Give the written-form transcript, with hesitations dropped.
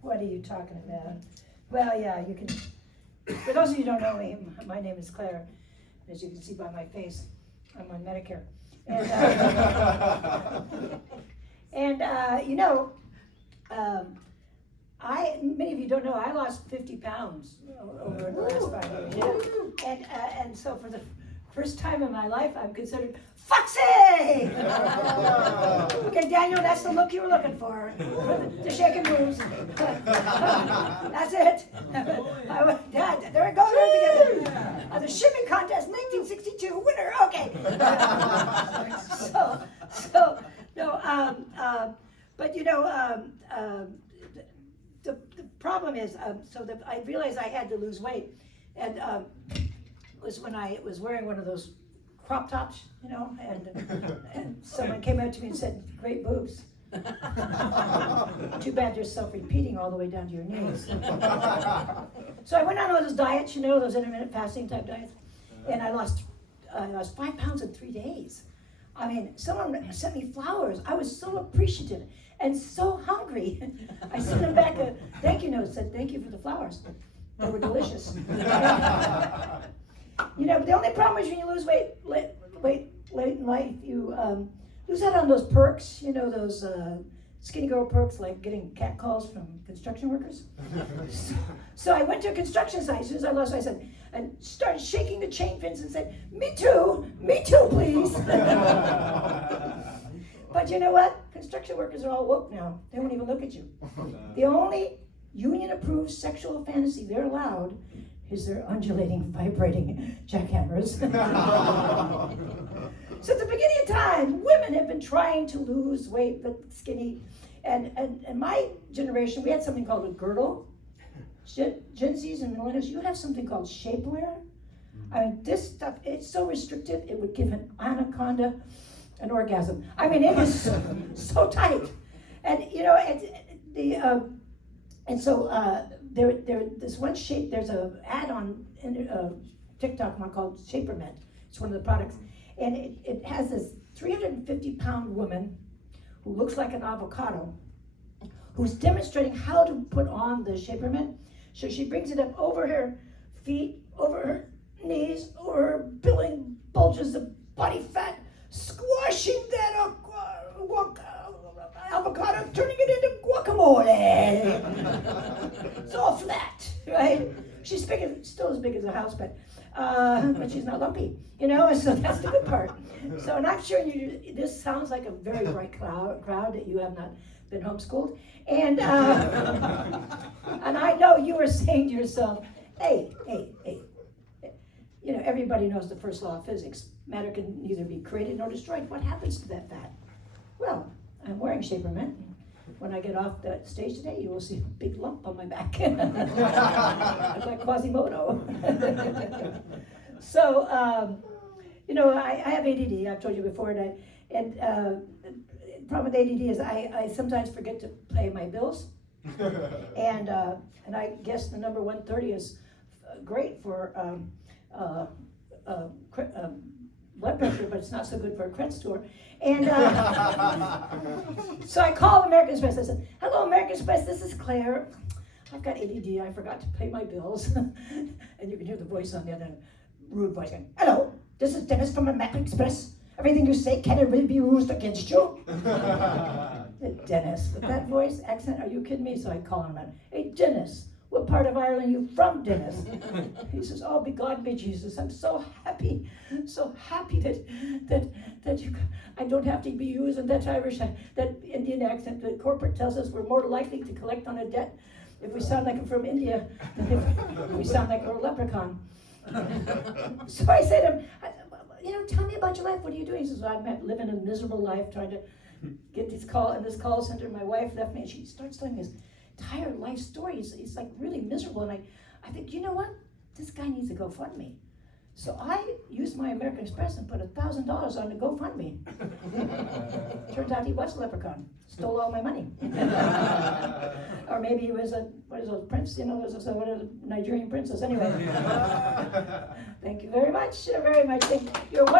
What are you talking about? Well, yeah, you can. For those of you who don't know me, my name is Claire. As you can see by my face, I'm on Medicare. And, many of you don't know, I lost 50 pounds over the last 5 years. Yeah. And so for the first time in my life, I'm considered Foxy! Okay, Daniel, that's the look you were looking for. The shaking moves. That's it. Dad, there it goes right together. The shipping contest, 1962, winner. Okay. The problem is, I realized I had to lose weight, and was when I was wearing one of those crop tops, and someone came up to me and said, "Great boobs." Too bad you're self-repeating all the way down to your knees. So I went on those diets, those intermittent fasting type diets, and I lost 5 pounds in 3 days. I mean, someone sent me flowers. I was so appreciative and so hungry. I sent them back a thank you note, said, "Thank you for the flowers. They were delicious." But the only problem is when you lose weight late in life, you lose out on those perks, those skinny girl perks, like getting catcalls from construction workers. So I went to a construction site. As soon as I lost, I said, and started shaking the chain fence and said, me too, please." But you know what? Construction workers are all woke now. They won't even look at you. The only union-approved sexual fantasy they're allowed is their undulating, vibrating jackhammers. So at the beginning of time, women have been trying to lose weight, but skinny. And my generation, we had something called a girdle. Gen Zs and millennials, you have something called shapewear. I mean, this stuff, it's so restrictive, it would give an anaconda an orgasm. I mean, it was so tight. And, this one shape, there's an ad on TikTok one called Shaperment. It's one of the products. And it has this 350-pound woman who looks like an avocado, who's demonstrating how to put on the Shaperment. So she brings it up over her feet, over her knees, over her billing bulges of body fat, squashing that avocado, turning it into guacamole. It's all flat, right? She's still as big as a house, but she's not lumpy, so that's the good part. So, and I'm sure this sounds like a very bright crowd that you have not been homeschooled. And I know you are saying to yourself, hey, everybody knows the first law of physics. Matter can neither be created nor destroyed. What happens to that fat? Well, I'm wearing Shaperment. When I get off the stage today, you will see a big lump on my back. It's like Quasimodo. So, I have ADD, I've told you before, and the problem with ADD is I sometimes forget to pay my bills. And I guess the number 130 is great for blood pressure, but it's not so good for a credit score. And so I called American Express. I said, "Hello, American Express, this is Claire. I've got ADD, I forgot to pay my bills." And you can hear the voice on the other end, rude voice going, "Hello, this is Dennis from American Express. Everything you say can it really be used against you?" Dennis, with that voice, accent, are you kidding me? So I call him out, "Hey, Dennis, what part of Ireland are you from, Dennis?" He says, "Oh, be God be Jesus. I'm so happy that I don't have to be using that Irish, that Indian accent. The corporate tells us we're more likely to collect on a debt if we sound like we're from India than if we sound like we're a leprechaun." So I said to him, "Tell me about your life. What are you doing?" He says, "Well, I'm living a miserable life trying to get in this call center. My wife left me," and she starts telling me his entire life story. He's like really miserable, and I think, you know what? This guy needs a GoFundMe. So I used my American Express and put $1,000 on the GoFundMe. Turns out he was a leprechaun, stole all my money. Or maybe he was a prince, there's a Nigerian princess. Anyway, thank you very much, You're